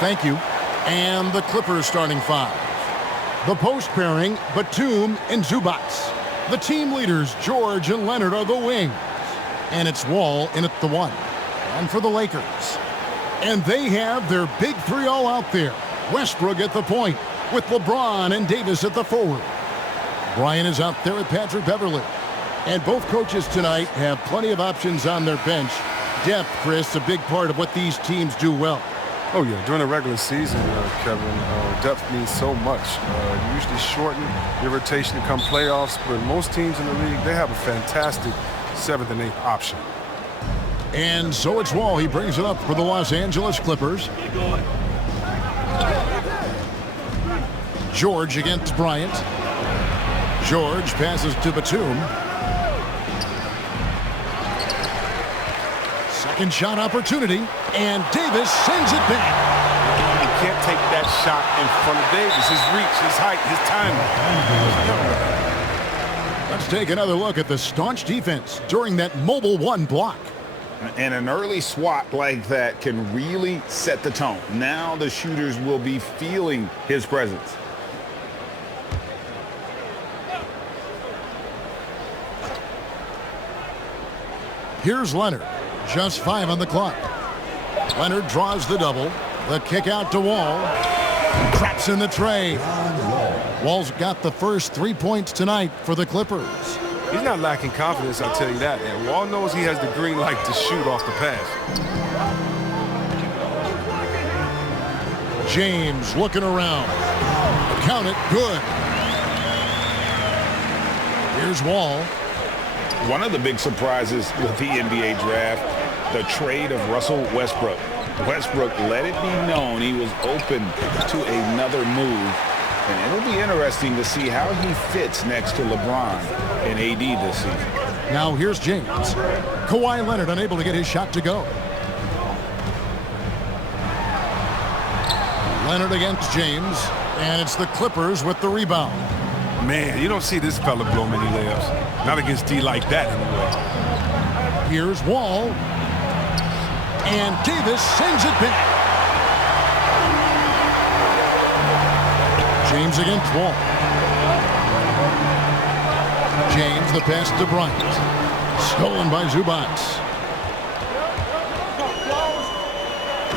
Thank you. And the Clippers starting five. The post pairing, Batum and Zubac. The team leaders, George and Leonard, are the wings. And it's Wall in at the one. And for the Lakers. And they have their big three all out there. Westbrook at the point, with LeBron and Davis at the forward. Bryant is out there with Patrick Beverley. And both coaches tonight have plenty of options on their bench. Depth, Chris, a big part of what these teams do well. Oh, yeah. During the regular season, Kevin, depth means so much. You usually shorten your rotation to come playoffs, but most teams in the league, they have a fantastic 7th and 8th option. And so it's Wall. He brings it up for the Los Angeles Clippers. George against Bryant. George passes to Batum. Second shot opportunity, and Davis sends it back. You can't take that shot in front of Davis. His reach, his height, his timing. Let's take another look at the staunch defense during that mobile one block. And an early swat like that can really set the tone. Now the shooters will be feeling his presence. Here's Leonard. Just 5 on the clock. Leonard draws the double. The kick out to Wall. Traps in the tray. Wall's got the first 3 points tonight for the Clippers. He's not lacking confidence, I'll tell you that. And Wall knows he has the green light to shoot off the pass. James looking around. Count it. Good. Here's Wall. One of the big surprises with the NBA draft, the trade of Russell Westbrook. Westbrook let it be known he was open to another move. And it'll be interesting to see how he fits next to LeBron and AD this season. Now here's James. Kawhi Leonard unable to get his shot to go. Leonard against James. And it's the Clippers with the rebound. Man, you don't see this fella blow many layups. Not against D like that anyway. Here's Wall. And Davis sends it back. James against Wall. James, the pass to Bryant. Stolen by Zubac.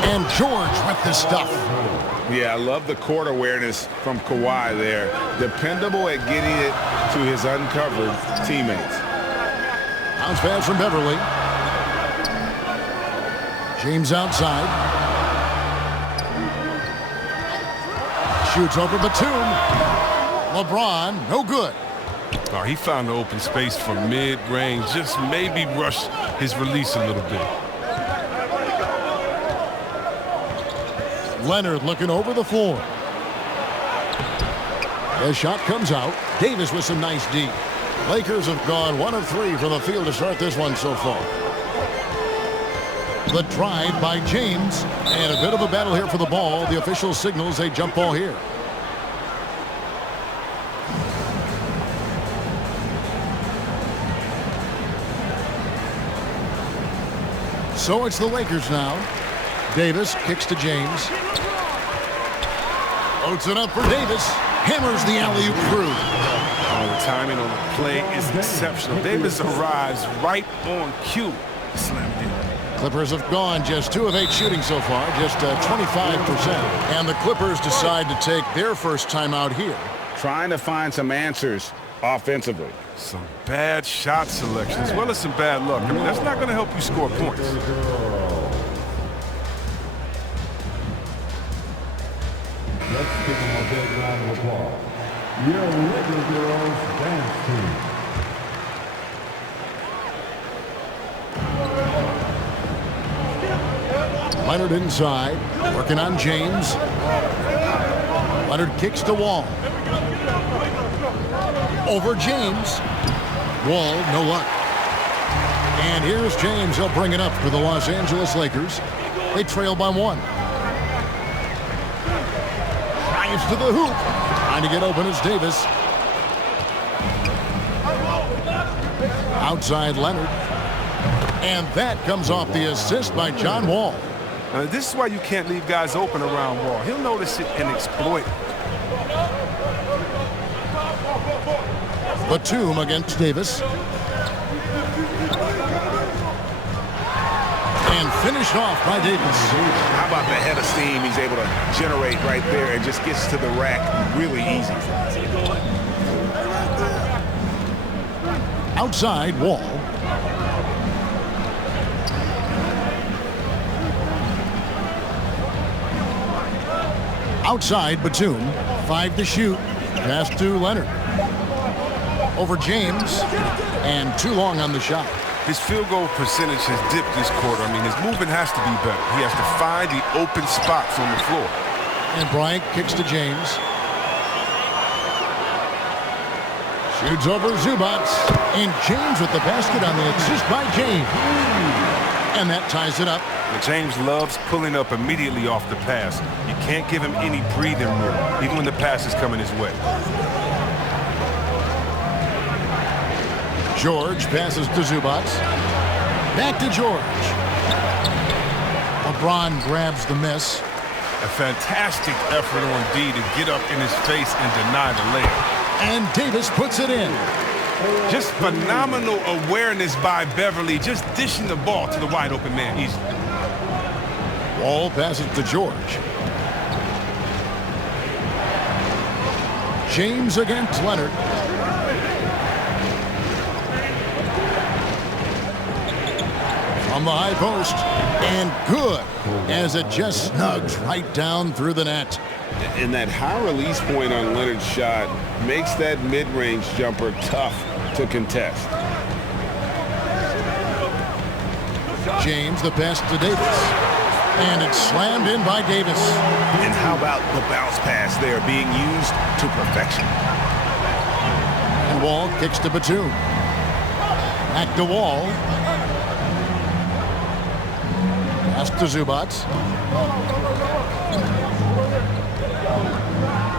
And George with the stuff. Yeah, I love the court awareness from Kawhi there. Dependable at getting it to his uncovered teammates. Bounce pass from Beverley. James outside. Shoots over Batum. LeBron, no good. Oh, he found the open space from mid-range. Just maybe rush his release a little bit. Leonard looking over the floor. The shot comes out. Davis with some nice D. Lakers have gone 1 of 3 from the field to start this one so far. The drive by James. And a bit of a battle here for the ball. The official signals a jump ball here. So it's the Lakers now. Davis kicks to James. Floats it up for Davis. Hammers the alley-oop through. Oh, the timing on the play is exceptional. Davis arrives right on cue. Slam it in. Clippers have gone just 2 of 8 shooting so far, just 25%. And the Clippers decide to take their first timeout here. Trying to find some answers offensively. Some bad shot selection as well as some bad luck. I mean, that's not going to help you score points. Let's give them a big round of applause. Your Lakers girls dance team. Leonard inside, working on James. Leonard kicks to Wall. Over James. Wall, no luck. And here's James. He'll bring it up for the Los Angeles Lakers. They trail by 1. Drives to the hoop. Trying to get open is Davis. Outside Leonard. And that comes off the assist by John Wall. Now, this is why you can't leave guys open around Wall. He'll notice it and exploit it. Batum against Davis. And finished off by Davis. How about the head of steam he's able to generate right there and just gets to the rack really easy. Outside Wall. Outside Batum. 5 to shoot. Pass to Leonard. Over James. And too long on the shot. His field goal percentage has dipped this quarter. I mean, his movement has to be better. He has to find the open spots on the floor. And Bryant kicks to James. Shoots over Zubats. And James with the basket on the assist by James. And that ties it up. And James loves pulling up immediately off the pass. You can't give him any breathing room, even when the pass is coming his way. George passes to Zubats. Back to George. LeBron grabs the miss. A fantastic effort on D to get up in his face and deny the layup. And Davis puts it in. Just phenomenal awareness by Beverly, just dishing the ball to the wide open man easily. Wall passes to George. James against Leonard. On the high post, and good, as it just snugs right down through the net. And that high release point on Leonard's shot makes that mid-range jumper tough to contest. James, the pass to Davis. And it's slammed in by Davis. And how about the bounce pass there being used to perfection? And Wall kicks to Batum. Back to Wall. Pass to Zubats.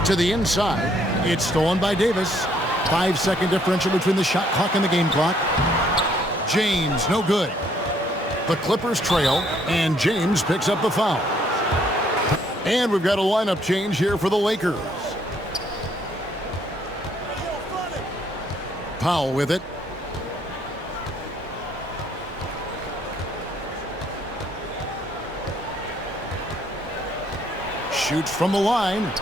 To the inside. It's stolen by Davis. 5-second differential between the shot clock and the game clock. James, no good. The Clippers trail, and James picks up the foul. And we've got a lineup change here for the Lakers. Powell with it. Shoots from the line.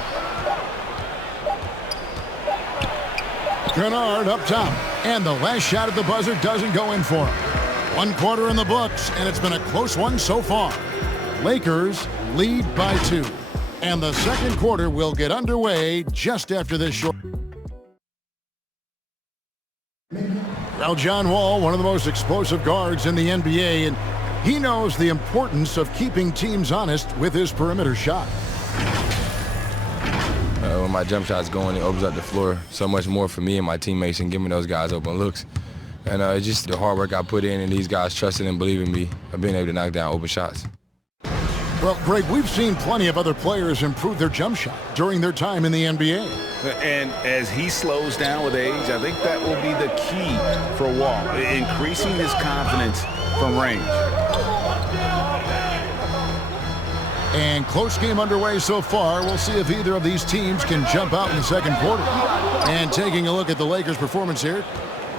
Kennard up top. And the last shot at the buzzer doesn't go in for him. 1 quarter in the books, and it's been a close one so far. Lakers lead by 2. And the second quarter will get underway just after this short. Well, John Wall, one of the most explosive guards in the NBA, and he knows the importance of keeping teams honest with his perimeter shot. When my jump shot's going, it opens up the floor so much more for me and my teammates and giving those guys open looks. And it's just the hard work I put in and these guys trusting and believing me of being able to knock down open shots. Well, Greg, we've seen plenty of other players improve their jump shot during their time in the NBA. And as he slows down with age, I think that will be the key for Wall, increasing his confidence from range. And close game underway so far. We'll see if either of these teams can jump out in the second quarter. And taking a look at the Lakers' performance here,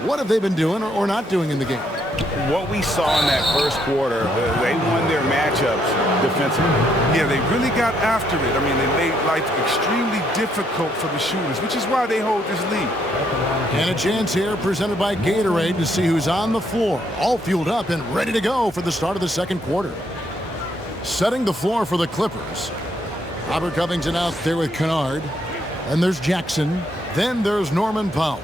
what have they been doing or not doing in the game? What we saw in that first quarter, they won their matchups defensively. Yeah, they really got after it. I mean, they made life extremely difficult for the shooters, which is why they hold this lead. And a chance here presented by Gatorade to see who's on the floor, all fueled up and ready to go for the start of the second quarter. Setting the floor for the Clippers. Robert Covington out there with Kennard. And there's Jackson. Then there's Norman Powell.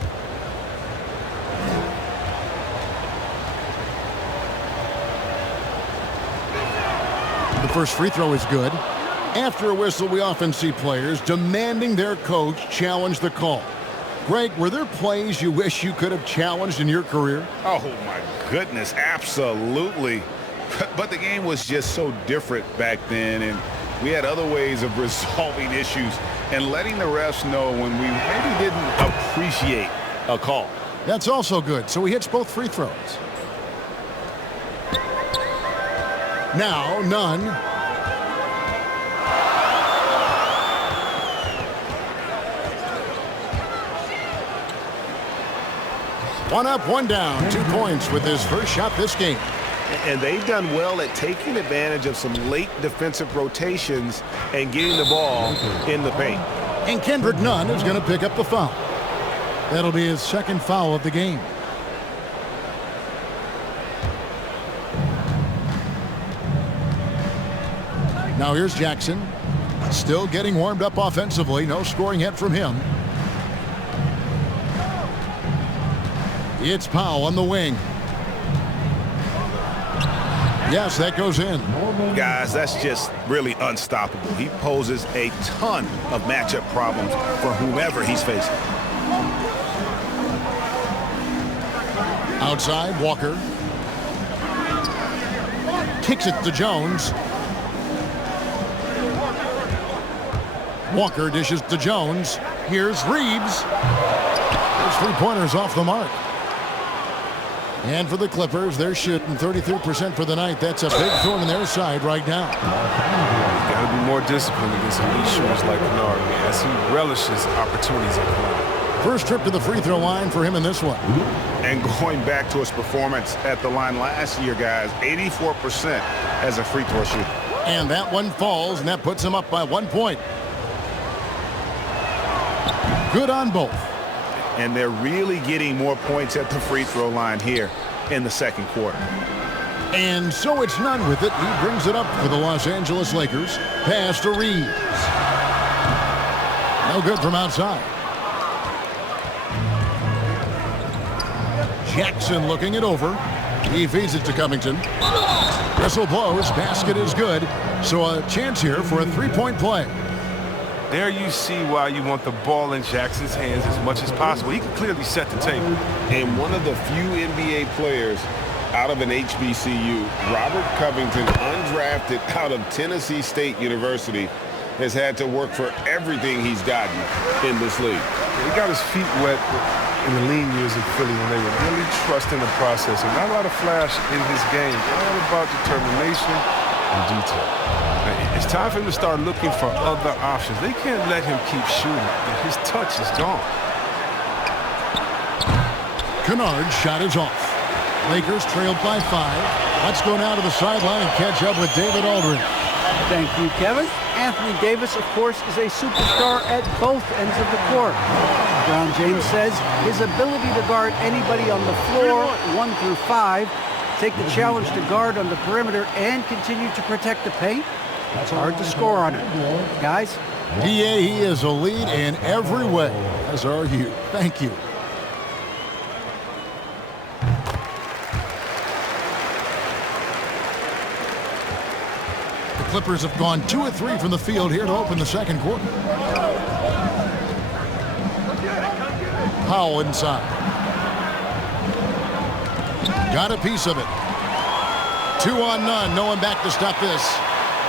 The first free throw is good. After a whistle, we often see players demanding their coach challenge the call. Greg, were there plays you wish you could have challenged in your career? Oh, my goodness, absolutely. But the game was just so different back then, and we had other ways of resolving issues and letting the refs know when we maybe didn't appreciate a call. That's also good, so he hits both free throws. Now, none. One up, one down. 2 points with his first shot this game. And they've done well at taking advantage of some late defensive rotations and getting the ball in the paint. And Kendrick Nunn is going to pick up the foul. That'll be his second foul of the game. Now here's Jackson. Still getting warmed up offensively. No scoring yet from him. It's Powell on the wing. Yes, that goes in. Guys, that's just really unstoppable. He poses a ton of matchup problems for whomever he's facing. Outside, Walker. Kicks it to Jones. Walker dishes to Jones. Here's Reeves. Those three-pointers off the mark. And for the Clippers, they're shooting 33% for the night. That's a big thorn in their side right now. Got to be more disciplined against elite shooters like Bernard, as he relishes opportunities at the line. First trip to the free throw line for him in this one. And going back to his performance at the line last year, guys, 84% as a free throw shooter. And that one falls, and that puts him up by 1 point. Good on both. And they're really getting more points at the free throw line here in the second quarter. And so it's Nunn with it. He brings it up for the Los Angeles Lakers. Pass to Reeves. No good from outside. Jackson looking it over. He feeds it to Covington. Whistle blows. Basket is good. So a chance here for a three-point play. There you see why you want the ball in Jackson's hands as much as possible. He can clearly set the table. And one of the few NBA players out of an HBCU, Robert Covington, undrafted out of Tennessee State University, has had to work for everything he's gotten in this league. He got his feet wet in the lean years in Philly when they were really trusting the process. And not a lot of flash in his game. All about determination and detail. It's time for him to start looking for other options. They can't let him keep shooting. His touch is gone. Kennard's shot is off. Lakers trailed by 5. Let's go now to the sideline and catch up with David Aldridge. Thank you, Kevin. Anthony Davis, of course, is a superstar at both ends of the court. LeBron James says his ability to guard anybody on the floor, 1 through 5, take the challenge to guard on the perimeter and continue to protect the paint, it's hard to score on it. Guys? DA, he is a lead in every way, as are you. Thank you. The Clippers have gone 2 of 3 from the field here to open the second quarter. Powell inside. Got a piece of it. 2 on none. No one back to stop this.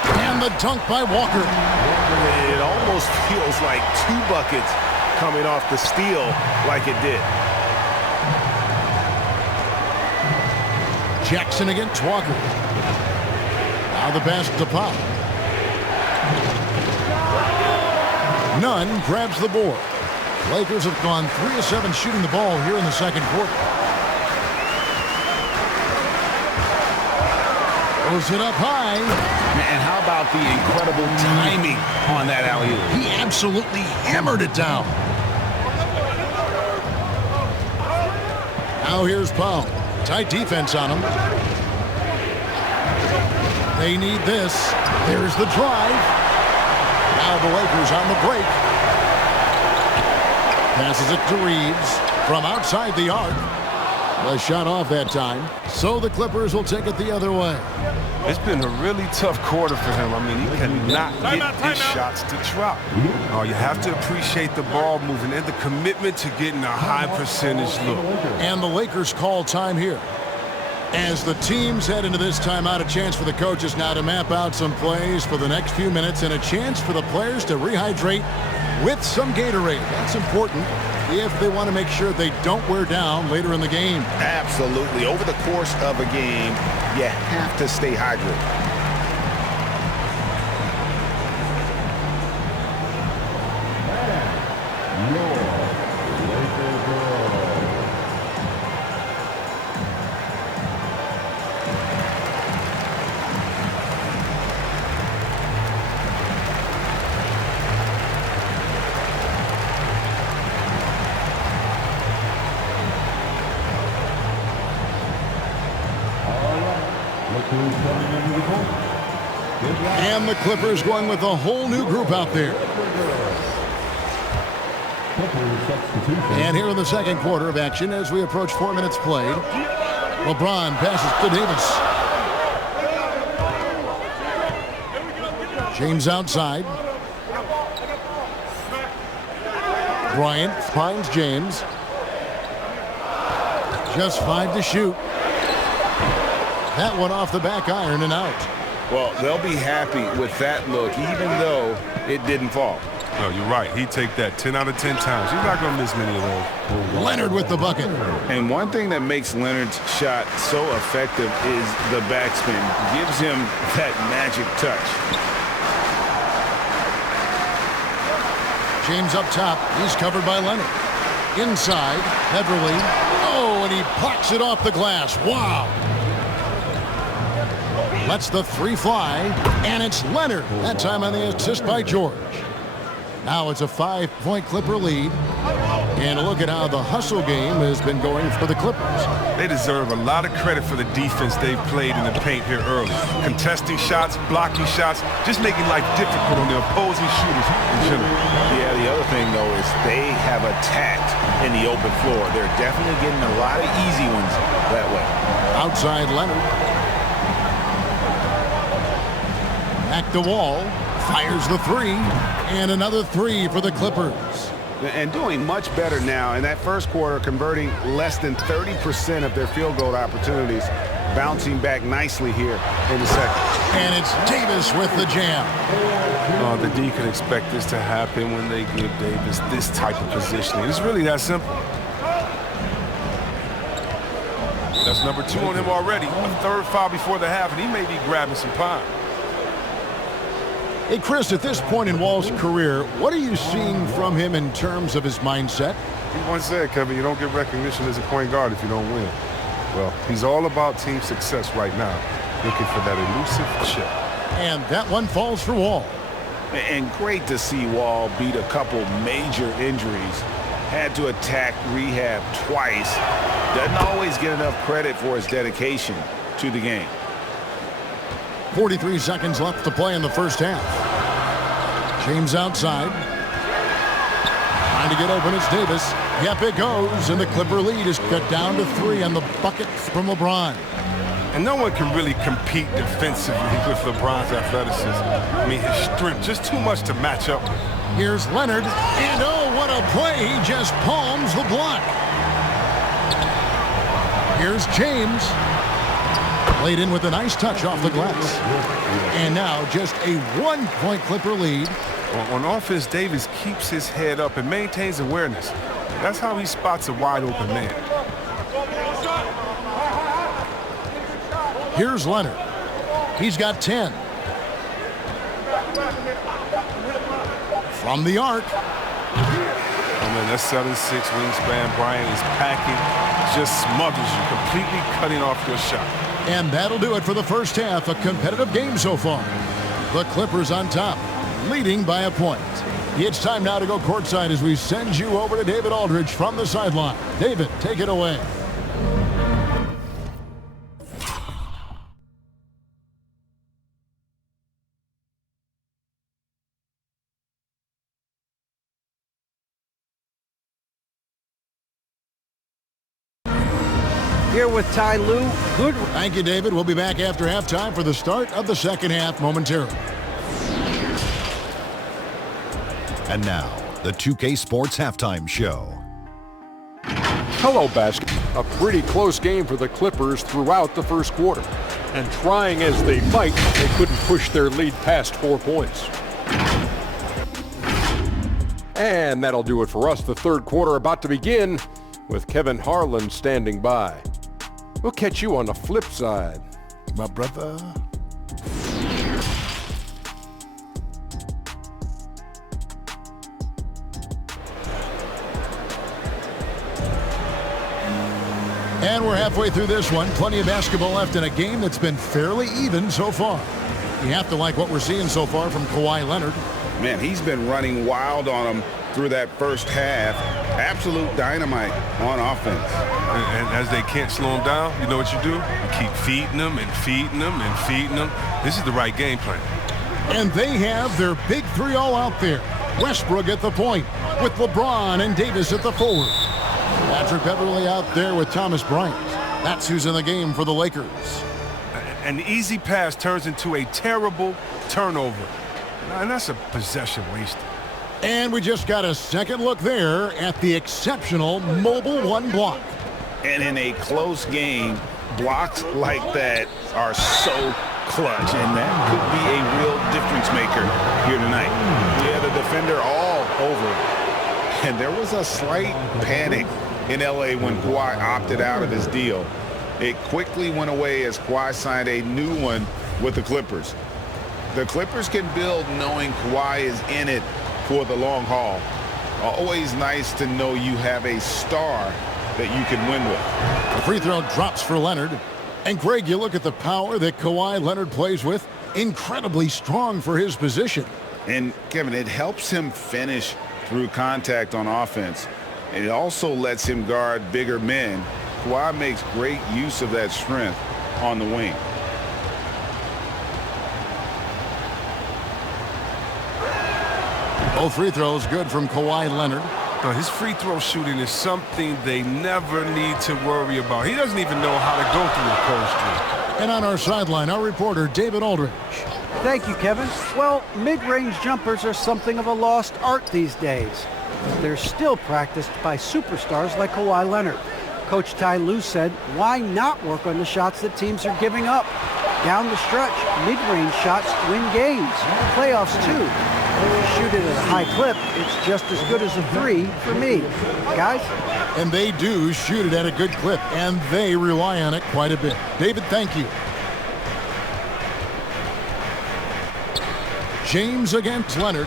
And the dunk by Walker. It almost feels like 2 buckets coming off the steal like it did. Jackson against Walker. Now the pass to Powell. Nunn grabs the board. Lakers have gone 3 of 7 shooting the ball here in the second quarter. Throws it up high. And how about the incredible timing on that alley-oop? He absolutely hammered it down. Now here's Powell. Tight defense on him. They need this. There's the drive. Now the Lakers on the break. Passes it to Reeves from outside the arc. The shot off that time, so the Clippers will take it the other way. It's been a really tough quarter for him. I mean, he cannot get his shots to drop. Oh, you have to appreciate the ball moving and the commitment to getting a high percentage look. And the Lakers call time here. As the teams head into this timeout, a chance for the coaches now to map out some plays for the next few minutes and a chance for the players to rehydrate with some Gatorade. That's important if they want to make sure they don't wear down later in the game. Absolutely. Over the course of a game, you have to stay hydrated. And the Clippers going with a whole new group out there. And here in the second quarter of action as we approach 4 minutes played. LeBron passes to Davis. James outside. Bryant finds James. Just 5 to shoot. That one off the back iron and out. Well, they'll be happy with that look, even though it didn't fall. No, you're right. He'd take that 10 out of 10 times. He's not going to miss many of those. Leonard with the bucket. And one thing that makes Leonard's shot so effective is the backspin. Gives him that magic touch. James up top. He's covered by Leonard. Inside, Beverly. Oh, and he pops it off the glass. Wow. Lets the three fly, and it's Leonard. That time on the assist by George. Now it's a 5-point Clipper lead. And look at how the hustle game has been going for the Clippers. They deserve a lot of credit for the defense they've played in the paint here early. Contesting shots, blocking shots, just making life difficult on the opposing shooters in general. Yeah, the other thing, though, is they have attacked in the open floor. They're definitely getting a lot of easy ones that way. Outside Leonard. Back to Wall. Fires the three. And another three for the Clippers. And doing much better now in that first quarter, converting less than 30% of their field goal opportunities, bouncing back nicely here in the second. And it's Davis with the jam. The D can expect this to happen when they give Davis this type of positioning. It's really that simple. That's number 2 on him already. A third foul before the half, and he may be grabbing some pine. Hey, Chris, at this point in Wall's career, what are you seeing from him in terms of his mindset? He once said, Kevin, you don't get recognition as a point guard if you don't win. Well, he's all about team success right now, looking for that elusive chip. And that one falls for Wall. And great to see Wall beat a couple major injuries. Had to attack rehab twice. Doesn't always get enough credit for his dedication to the game. 43 seconds left to play in the first half. James outside. Trying to get open, it's Davis. Yep, it goes, and the Clipper lead is cut down to 3 on the bucket from LeBron. And no one can really compete defensively with LeBron's athleticism. I mean, his strength, just too much to match up with. Here's Leonard, and oh, what a play. He just palms the block. Here's James. Played in with a nice touch off the glass. And now just a 1-point Clipper lead. On offense, Davis keeps his head up and maintains awareness. That's how he spots a wide open man. Here's Leonard. He's got 10. From the arc. Oh man, that's 7'6" wingspan. Bryant is packing, just smothers you, completely cutting off your shot. And that'll do it for the first half. A competitive game so far. The Clippers on top, leading by a point. It's time now to go courtside as we send you over to David Aldridge from the sideline. David, take it away. Here with Ty Lue. Good. Thank you, David. We'll be back after halftime for the start of the second half momentarily. And now, the 2K Sports Halftime Show. Hello, basket. A pretty close game for the Clippers throughout the first quarter. And trying as they might, they couldn't push their lead past 4 points. And that'll do it for us. The third quarter about to begin with Kevin Harlan standing by. We'll catch you on the flip side, My brother. And we're halfway through this one. Plenty of basketball left in a game that's been fairly even so far. You have to like what we're seeing so far from Kawhi Leonard. Man, he's been running wild on him through that first half. Absolute dynamite on offense. And as they can't slow him down, you know what you do? You keep feeding them and feeding them and feeding them. This is the right game plan. And they have their big three all out there. Westbrook at the point with LeBron and Davis at the forward. Patrick Beverly out there with Thomas Bryant. That's who's in the game for the Lakers. An easy pass turns into a terrible turnover. And that's a possession wasted. And we just got a second look there at the exceptional mobile one block. And in a close game, blocks like that are so clutch, and that could be a real difference maker here tonight. Yeah, the defender all over it. And there was a slight panic in LA when Kawhi opted out of his deal. It quickly went away as Kawhi signed a new one with the Clippers. The Clippers can build knowing Kawhi is in it for the long haul. Always nice to know you have a star that you can win with. The free throw drops for Leonard. And Greg, you look at the power that Kawhi Leonard plays with. Incredibly strong for his position. And Kevin, it helps him finish through contact on offense. And it also lets him guard bigger men. Kawhi makes great use of that strength on the wing. Both free throws good from Kawhi Leonard. His free throw shooting is something they never need to worry about. He doesn't even know how to go through the cold streak. And on our sideline, our reporter, David Aldridge. Thank you, Kevin. Well, mid-range jumpers are something of a lost art these days. They're still practiced by superstars like Kawhi Leonard. Coach Ty Lue said, why not work on the shots that teams are giving up? Down the stretch, mid-range shots win games. Playoffs, too. If you shoot it at a high clip, it's just as good as a three for me. Guys? And they do shoot it at a good clip, and they rely on it quite a bit. David, thank you. James against Leonard.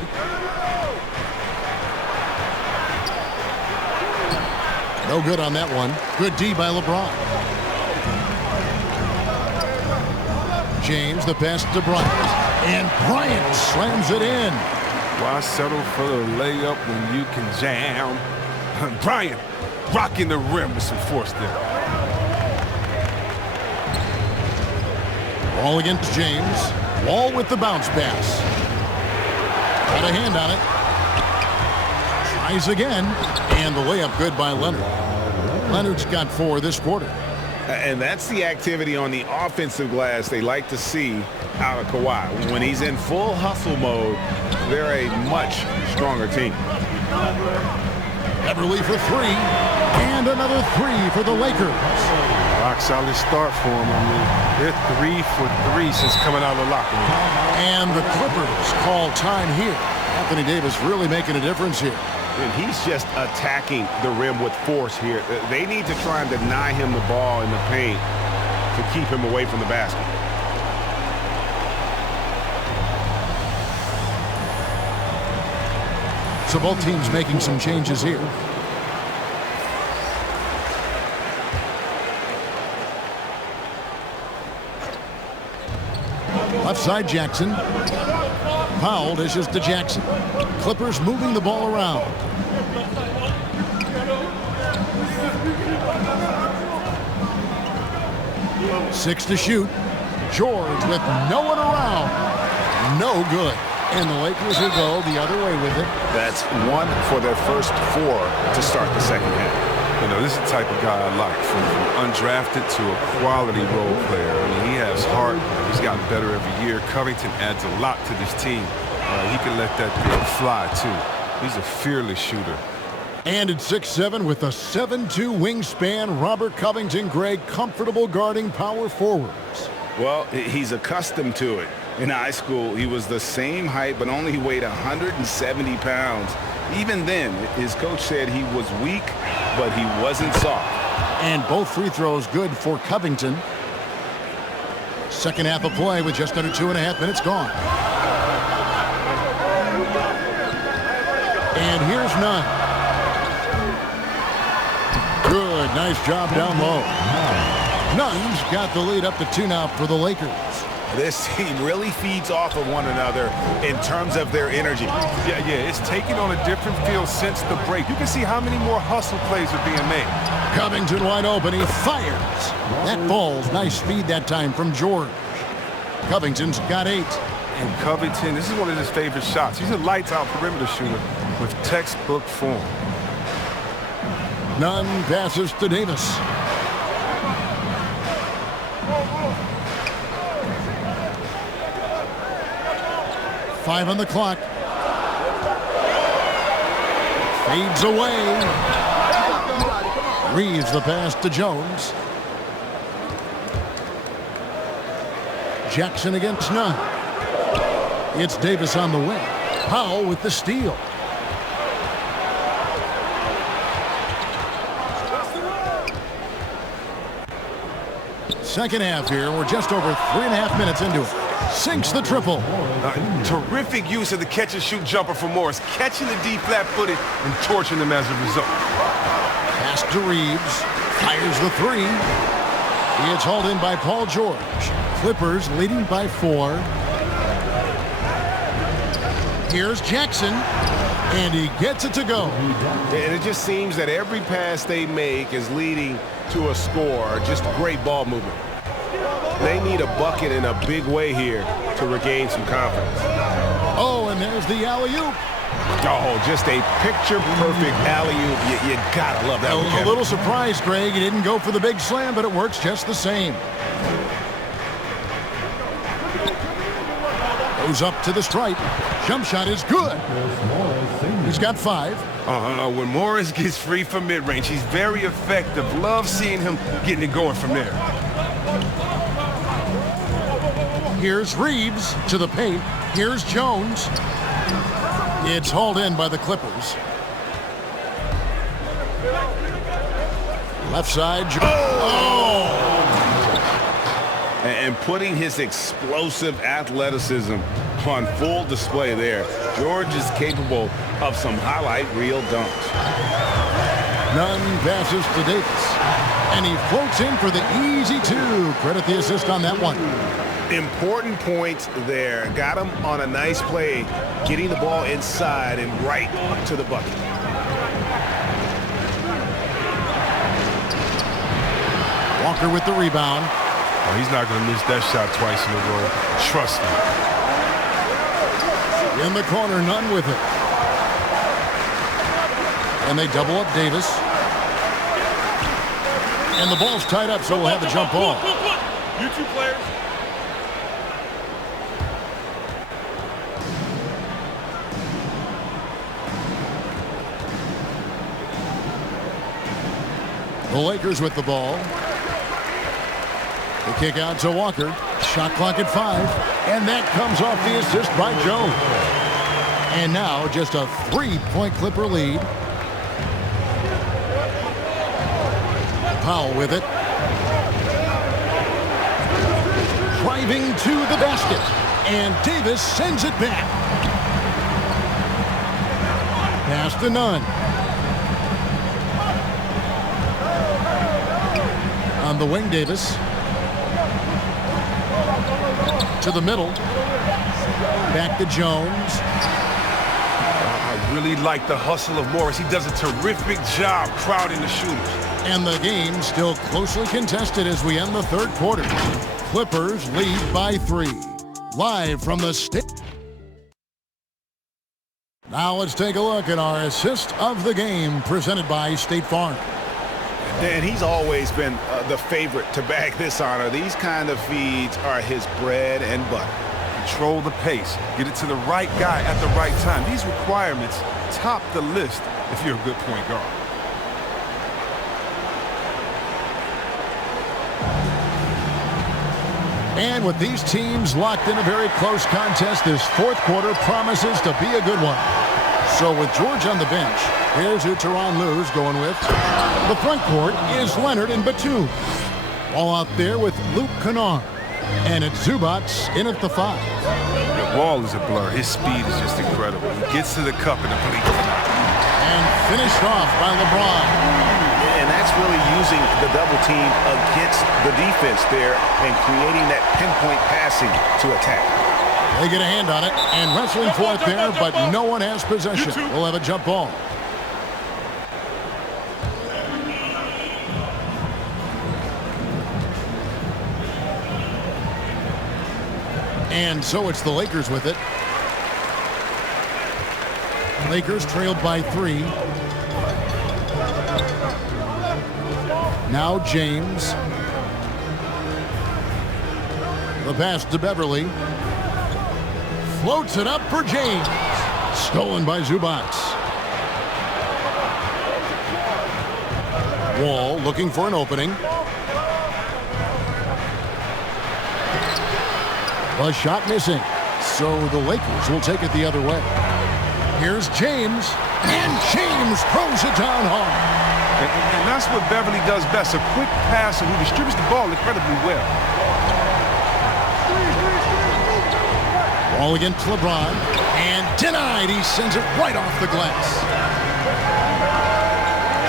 No good on that one. Good D by LeBron. James, the pass to Bryant. And Bryant slams it in. Why settle for the layup when you can jam? Bryant rocking the rim with some force there. Wall against James. Wall with the bounce pass. Got a hand on it. Tries again. And the layup good by Leonard. Leonard's got 4 this quarter. And that's the activity on the offensive glass they like to see out of Kawhi. When he's in full hustle mode, they're a much stronger team. Beverly for 3. And another 3 for the Lakers. Rock solid start for him. I mean, they're 3 for 3 since coming out of the locker room. And the Clippers call time here. Anthony Davis really making a difference here. And he's just attacking the rim with force here. They need to try and deny him the ball in the paint to keep him away from the basket. So both teams making some changes here. Left side, Jackson. Powell dishes to Jackson. Clippers moving the ball around. Six to shoot. George with no one around. No good. And the Lakers will go the other way with it. That's 1 for their first 4 to start the second half. You know, this is the type of guy I like, from undrafted to a quality role player. I mean, he has heart. He's gotten better every year. Covington adds a lot to this team. He can let that thing fly, too. He's a fearless shooter. And at 6'7" with a 7'2" wingspan, Robert Covington, Greg, comfortable guarding power forwards. Well, he's accustomed to it. In high school, he was the same height, but only weighed 170 pounds. Even then, his coach said he was weak, but he wasn't soft. And both free throws good for Covington. Second half of play with just under 2.5 minutes gone. And here's Nunn. Good, nice job down low. Nunn's got the lead up to 2 now for the Lakers. This team really feeds off of one another in terms of their energy. Yeah, it's taken on a different feel since the break. You can see how many more hustle plays are being made. Covington wide open, he fires. That falls, nice speed that time from George. Covington's got 8. And Covington, this is one of his favorite shots. He's a lights-out perimeter shooter with textbook form. Nunn passes to Davis. Five on the clock. Fades away. Reeves the pass to Jones. Jackson against Nunn. It's Davis on the wing. Powell with the steal. Second half here. We're just over 3.5 minutes into it. Sinks the triple. Terrific use of the catch-and-shoot jumper for Morris, catching the deep flat-footed and torching them as a result. Pass to Reeves. Fires the 3. It's hauled in by Paul George. Clippers leading by 4. Here's Jackson, and he gets it to go. And it just seems that every pass they make is leading to a score. Just great ball movement. They need a bucket in a big way here to regain some confidence. Oh, and there's the alley-oop. Oh, just a picture-perfect alley-oop. You gotta love that one, A little surprised, Greg. He didn't go for the big slam, but it works just the same. Goes up to the stripe. Jump shot is good. He's got 5. When Morris gets free from mid-range, he's very effective. Love seeing him getting it going from there. Here's Reeves to the paint. Here's Jones. It's hauled in by the Clippers. Left side. Oh! And putting his explosive athleticism on full display there. George is capable of some highlight reel dunks. Nunn passes to Davis. And he floats in for the easy 2. Credit the assist on that one. Important points there. Got him on a nice play, getting the ball inside and right to the bucket. Walker with the rebound. Oh, he's not going to miss that shot twice in a row. Trust me. In the corner, Nunn with it. And they double up Davis. And the ball's tied up, so we'll have the jump ball. You 2 players. The Lakers with the ball. The kick out to Walker. Shot clock at 5. And that comes off the assist by Jones. And now just a 3-point Clipper lead. Powell with it. Driving to the basket. And Davis sends it back. Pass to Nunn. On the wing, Davis. To the middle. Back to Jones. I really like the hustle of Morris. He does a terrific job crowding the shooters. And the game still closely contested as we end the third quarter. Clippers lead by 3. Live from the state. Now let's take a look at our assist of the game presented by State Farm. And he's always been the favorite to bag this honor. These kind of feeds are his bread and butter. Control the pace. Get it to the right guy at the right time. These requirements top the list if you're a good point guard. And with these teams locked in a very close contest, this fourth quarter promises to be a good one. So with George on the bench, here's who Tyronn Lue's going with. The front court is Leonard and Batum. All out there with Luke Kennard. And it's Zubac in at the 5. The ball is a blur. His speed is just incredible. He gets to the cup in a blink. And finished off by LeBron. And that's really using the double team against the defense there and creating that pinpoint passing to attack. They get a hand on it and wrestling for it there, but no one has possession. We'll have a jump ball. And so it's the Lakers with it. Lakers trailed by 3. Now James. The pass to Beverly. Floats it up for James. Stolen by Zubac. Wall looking for an opening. A shot missing. So the Lakers will take it the other way. Here's James. And James throws it down hard. And that's what Beverly does best. A quick passer who distributes the ball incredibly well. Ball against LeBron. And denied. He sends it right off the glass.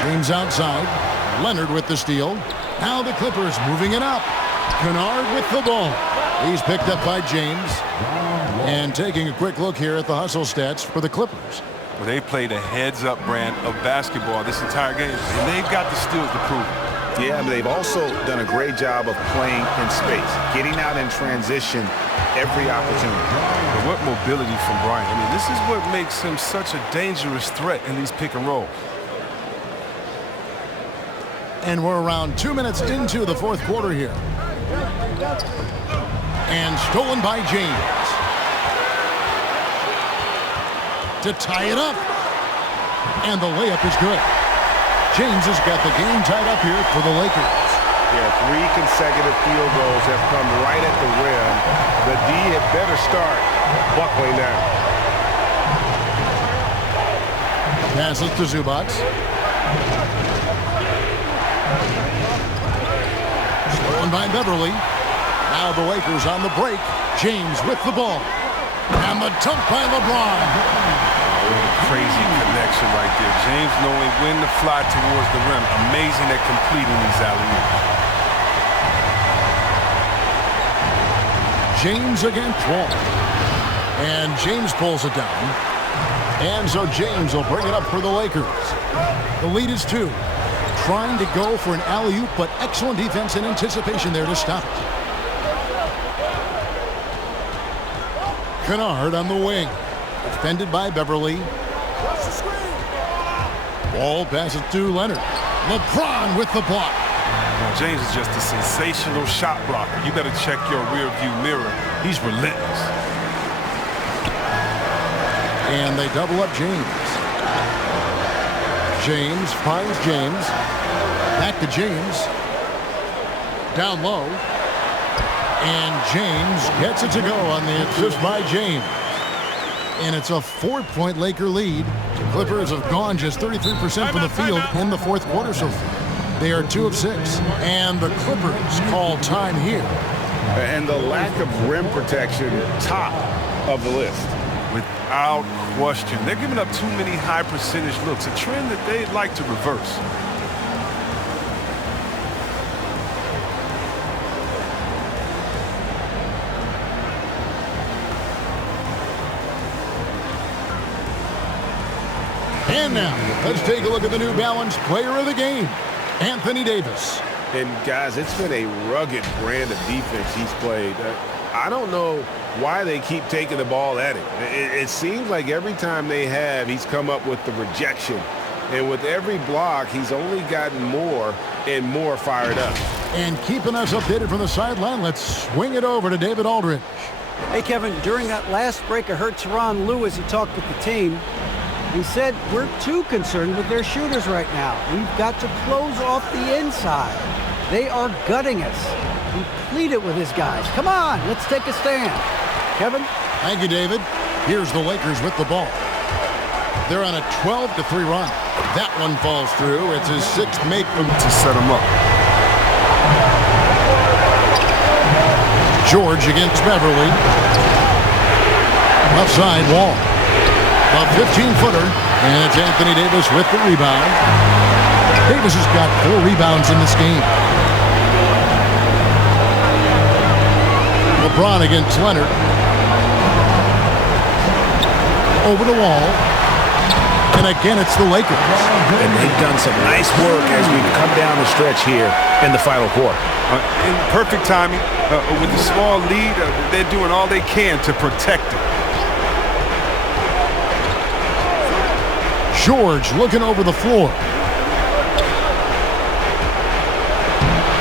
James outside. Leonard with the steal. Now the Clippers moving it up. Kennard with the ball. He's picked up by James. And taking a quick look here at the hustle stats for the Clippers. Well, they played a heads-up brand of basketball this entire game, and they've got the skills to prove it. Yeah, but they've also done a great job of playing in space, getting out in transition every opportunity. But what mobility from Bryant. I mean, this is what makes him such a dangerous threat in these pick and rolls. And we're around 2 minutes into the fourth quarter here. And stolen by James. To tie it up. And the layup is good. James has got the game tied up here for the Lakers. Yeah, 3 consecutive field goals have come right at the rim. The D had better start buckling down. Passes to Zubac. Stolen by Beverly. Now the Lakers on the break. James with the ball. And the dunk by LeBron. Crazy connection right there. James knowing when to fly towards the rim. Amazing at completing these alley-oops. James against Wall. And James pulls it down. And so James will bring it up for the Lakers. The lead is 2. Trying to go for an alley-oop, but excellent defense and anticipation there to stop it. Kennard on the wing. Defended by Beverly. Ball passes to Leonard. LeBron with the block. Now, James is just a sensational shot blocker. You better check your rear view mirror. He's relentless. And they double up James. James finds James. Back to James. Down low. And James gets it to go on the assist by James. And it's a 4-point Laker lead. The Clippers have gone just 33% from the field in the fourth quarter so far. They are 2 of 6. And the Clippers call time here. And the lack of rim protection, top of the list. Without question. They're giving up too many high percentage looks, a trend that they'd like to reverse. And now, let's take a look at the New Balance player of the game, Anthony Davis. And guys, it's been a rugged brand of defense he's played. I don't know why they keep taking the ball at him. It seems like every time they have, he's come up with the rejection And with every block, he's only gotten more and more fired up. And keeping us updated from the sideline, let's swing it over to David Aldridge. Hey, Kevin, during that last break, I heard Tyronn Lue as he talked with the team. He said, we're too concerned with their shooters right now. We've got to close off the inside. They are gutting us. He pleaded with his guys. Come on, let's take a stand. Kevin? Thank you, David. Here's the Lakers with the ball. They're on a 12-3 run. That one falls through. It's his sixth make to set him up. George against Beverly. Left side wall. A 15-footer, and it's Anthony Davis with the rebound. Davis has got 4 rebounds in this game. LeBron against Leonard. Over the wall. And again, it's the Lakers. And they've done some nice work as we've come down the stretch here in the final quarter. In perfect timing, with the small lead, they're doing all they can to protect it. George looking over the floor.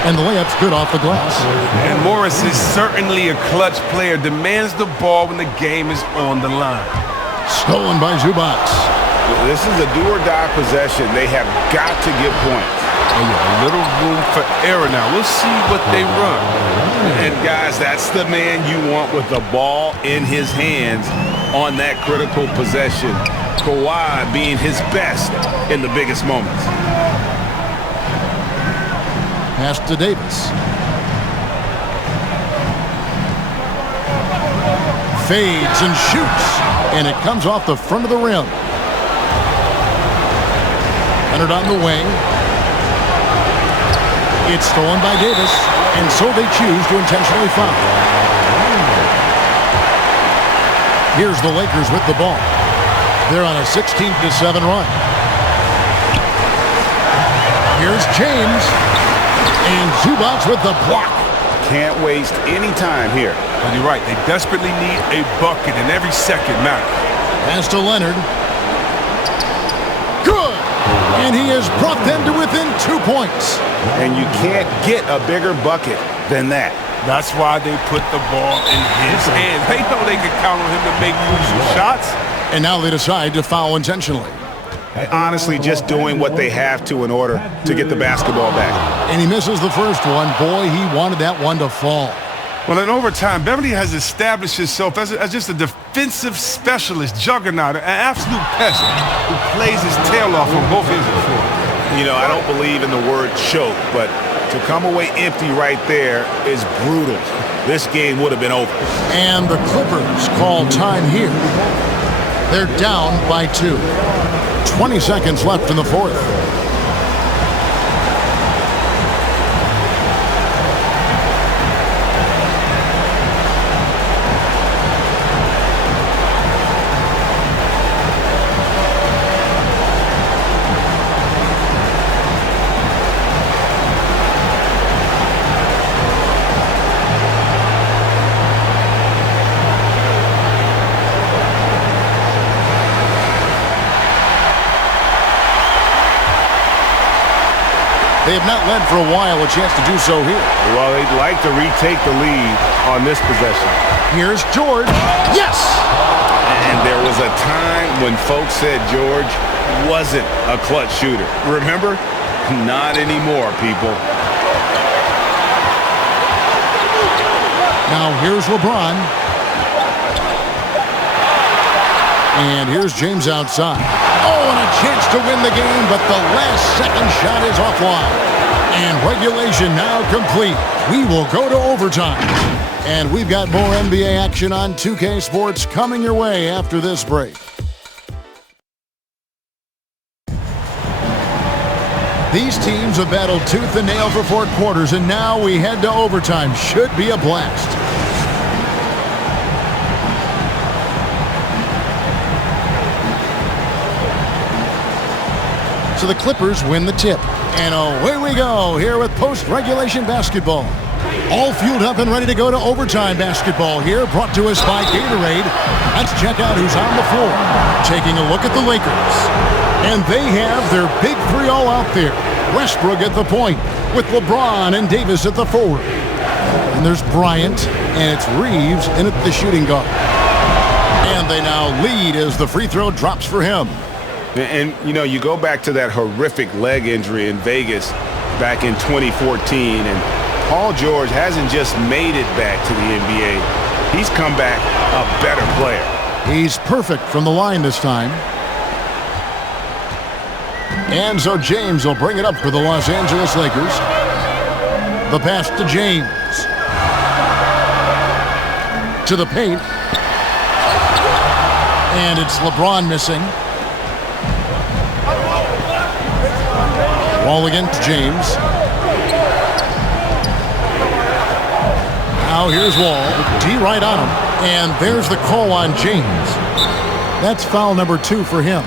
And the layup's good off the glass. And Morris is certainly a clutch player. Demands the ball when the game is on the line. Stolen by Zubac. This is a do-or-die possession. They have got to get points. A little room for error now. We'll see what they run. And guys, that's the man you want with the ball in his hands on that critical possession. Kawhi being his best in the biggest moments. Pass to Davis. Fades and shoots. And it comes off the front of the rim. Leonard on the wing. It's stolen by Davis, and so they choose to intentionally foul. Here's the Lakers with the ball. They're on a 16-7 run. Here's James, and Zubac with the block. Can't waste any time here. But you're right. They desperately need a bucket, and every second matters. Pass to Leonard. Good! And he has brought them to within 2 points. And you can't get a bigger bucket than that. That's why they put the ball in his hands. They know they can count on him to make crucial shots. And now they decide to foul intentionally. Honestly, just doing what they have to in order to get the basketball back. And he misses the first one. Boy, he wanted that one to fall. Well, in overtime, Beverly has established himself as just a defensive specialist, juggernaut, an absolute pest who plays his tail off on both ends of the floor. You know, I don't believe in the word choke, but to come away empty right there is brutal. This game would have been over. And the Clippers call time here. They're down by 2. 20 seconds left in the fourth. They have not led for a while, a chance to do so here. Well, they'd like to retake the lead on this possession. Here's George. Yes! And there was a time when folks said George wasn't a clutch shooter. Remember? Not anymore, people. Now here's LeBron. And here's James outside. Oh, and a chance to win the game, but the last second shot is offline. And regulation now complete. We will go to overtime. And we've got more NBA action on 2K Sports coming your way after this break. These teams have battled tooth and nail for 4 quarters, and now we head to overtime. Should be a blast. So the Clippers win the tip. And away we go here with post-regulation basketball. All fueled up and ready to go to overtime basketball here, brought to us by Gatorade. Let's check out who's on the floor. Taking a look at the Lakers. And they have their big three all out there. Westbrook at the point, with LeBron and Davis at the forward. And there's Bryant, and it's Reeves in at the shooting guard. And they now lead as the free throw drops for him. And, you know, you go back to that horrific leg injury in Vegas back in 2014, and Paul George hasn't just made it back to the NBA. He's come back a better player. He's perfect from the line this time. And so James will bring it up for the Los Angeles Lakers. The pass to James. To the paint. And it's LeBron missing. Ball again to James. Now here's Wall. D right on him. And there's the call on James. That's foul number 2 for him.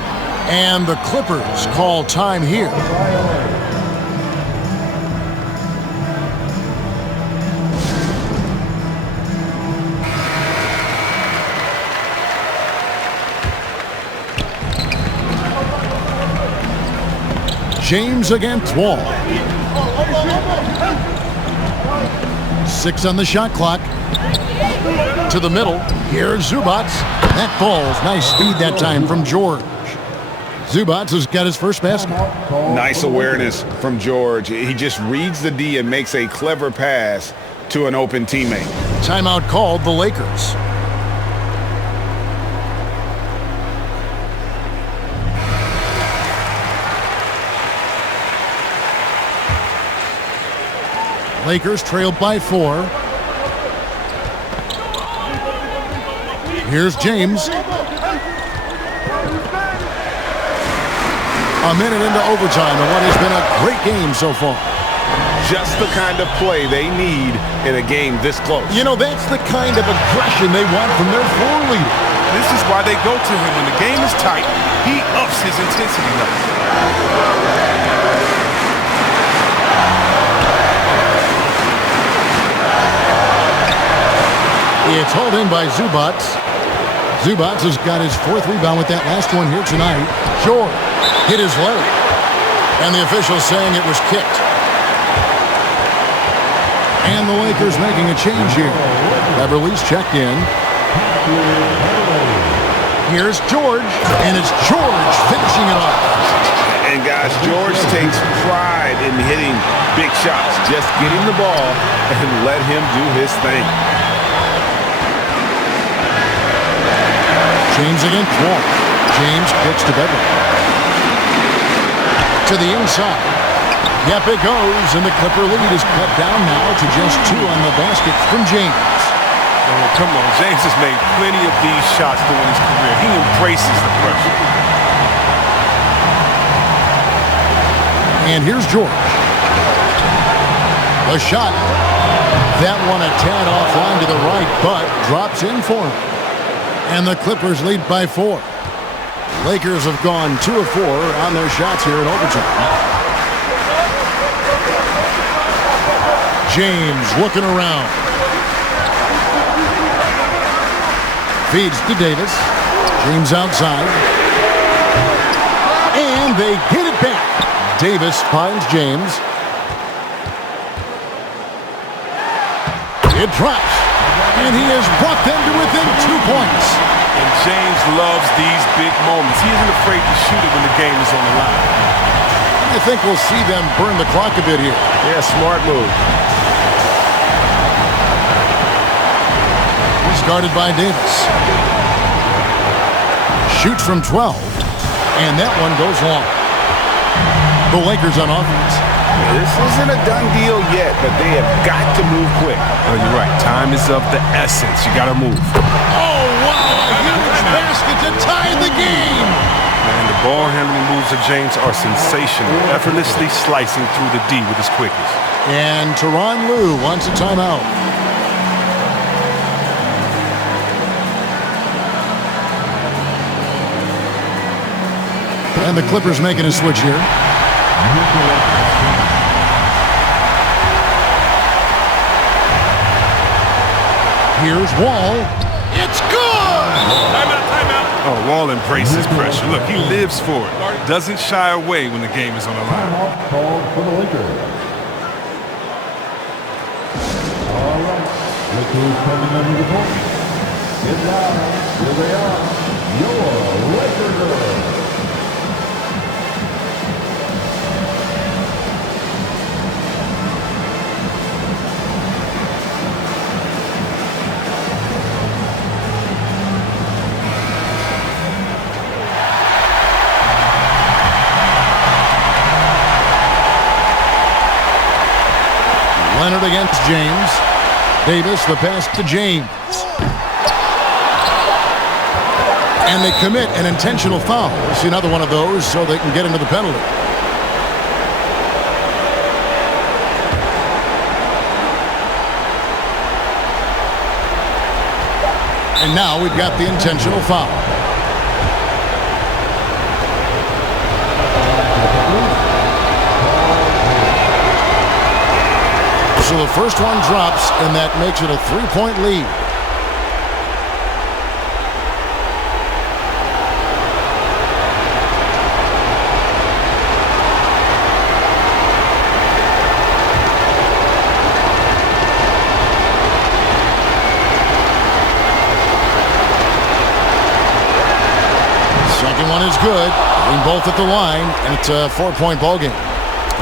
And the Clippers call time here. James against Wall. 6 on the shot clock. To the middle. Here's Zubac. That ball's nice speed that time from George. Zubac has got his first basket. Nice awareness from George. He just reads the D and makes a clever pass to an open teammate. Timeout called the Lakers. Lakers trailed by 4. Here's James. A minute into overtime in what has been a great game so far. Just the kind of play they need in a game this close. You know, that's the kind of aggression they want from their floor leader. This is why they go to him when the game is tight. He ups his intensity level. It's hauled in by Zubac. Zubac has got his 4th rebound with that last one here tonight. George hit his leg. And the official saying it was kicked. And the Lakers making a change here. Beverly's checked in. Here's George. And it's George finishing it off. And guys, George takes pride in hitting big shots. Just get him the ball and let him do his thing. James against Wall. James kicks to Beverly. To the inside. Yep, it goes, and the Clipper lead is cut down now to just 2 on the basket from James. Oh, come on. James has made plenty of these shots during his career. He embraces the pressure. And here's George. A shot. That one a tad offline to the right, but drops in for him. And the Clippers lead by 4. Lakers have gone 2 of 4 on their shots here in overtime. James looking around. Feeds to Davis. James outside. And they get it back. Davis finds James. It drops. And he has brought them to within 2 points. And James loves these big moments. He isn't afraid to shoot it when the game is on the line. I think we'll see them burn the clock a bit here. Yeah, smart move. Started by Davis. Shoots from 12. And that one goes long. The Lakers on offense. This isn't a done deal yet, but they have got to move quick. Oh, you're right. Time is of the essence. You got to move. Oh, wow. A huge basket to tie the game. And the ball handling moves of James are sensational. Effortlessly slicing through the D with his quickness. And Tyronn Lue wants a timeout. And the Clippers making a switch here. Here's Wall. It's good! Timeout, timeout. Oh, Wall embraces pressure. Look, he lives for it. Doesn't shy away when the game is on the line. Timeout called for the Lakers. All right. Lakers coming under the point. Get down. Here they are. Your Laker girls. Leonard against James. Davis, the pass to James. And they commit an intentional foul. We'll see another one of those so they can get into the penalty. And now we've got the intentional foul. So the first one drops, and that makes it a 3-point lead. Second one is good. Hitting both at the line, and it's a 4-point ball game.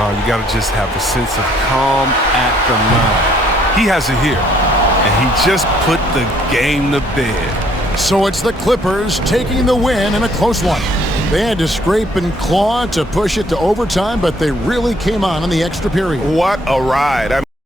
Oh, you got to just have a sense of calm at the line. He has it here, and he just put the game to bed. So it's the Clippers taking the win in a close one. They had to scrape and claw to push it to overtime, but they really came on in the extra period. What a ride.